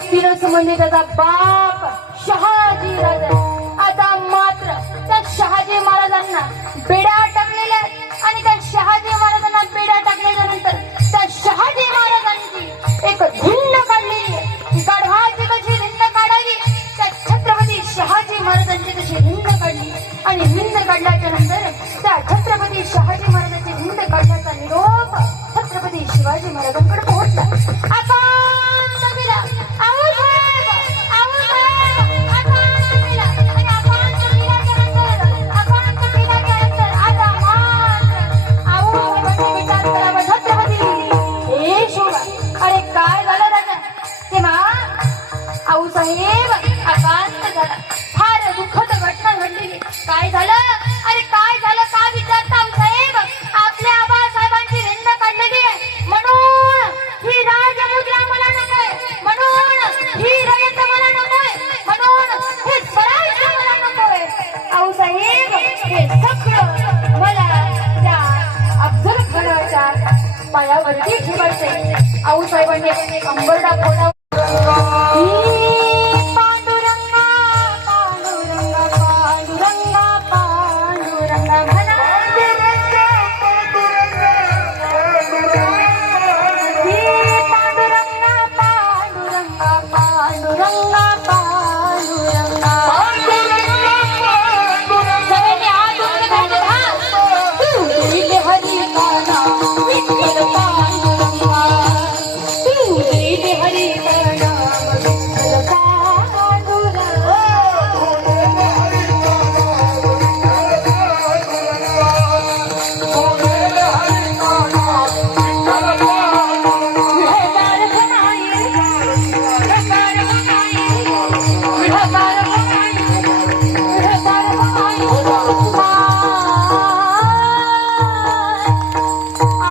व्यक्तीनं म्हणजे त्याचा बाप शहाजी राजा. आता मात्र त्या शहाजी महाराजांना बेड्या टाकलेल्या आहेत आणि त्या शहाजी महाराजांना बेड्या टाकल्याच्या नंतर त्या शहाजी महाराजांची एक धिंड काढलेली आहे. गाढवाची कशी धिंड काढावी त्या छत्रपती शहाजी महाराजांची तशी धिंड काढली आणि धिंड काढल्याच्या नंतर त्या छत्रपती शहाजी महाराजांची धिंड काढण्याचा निरोप छत्रपती शिवाजी महाराजांकडे पोहोचला. आऊसाहेब आकांत झाला. फार दुःखद घटना घडलेली. काय झालं? अरे काय झालं का विचारता आऊसाहेब? आपल्या आबासाहेबांची धिंड काढलेली आहे म्हणून ही राजमुद्रा मला नकोय, म्हणून ही रयत मला नकोय, म्हणून हे स्वराज्य मला नकोय. आऊसाहेब हे सगळं मला त्या अफजल खानाच्या पायावरती ठेवायचंय. आऊसाहेबांनी अंबरडा फोडा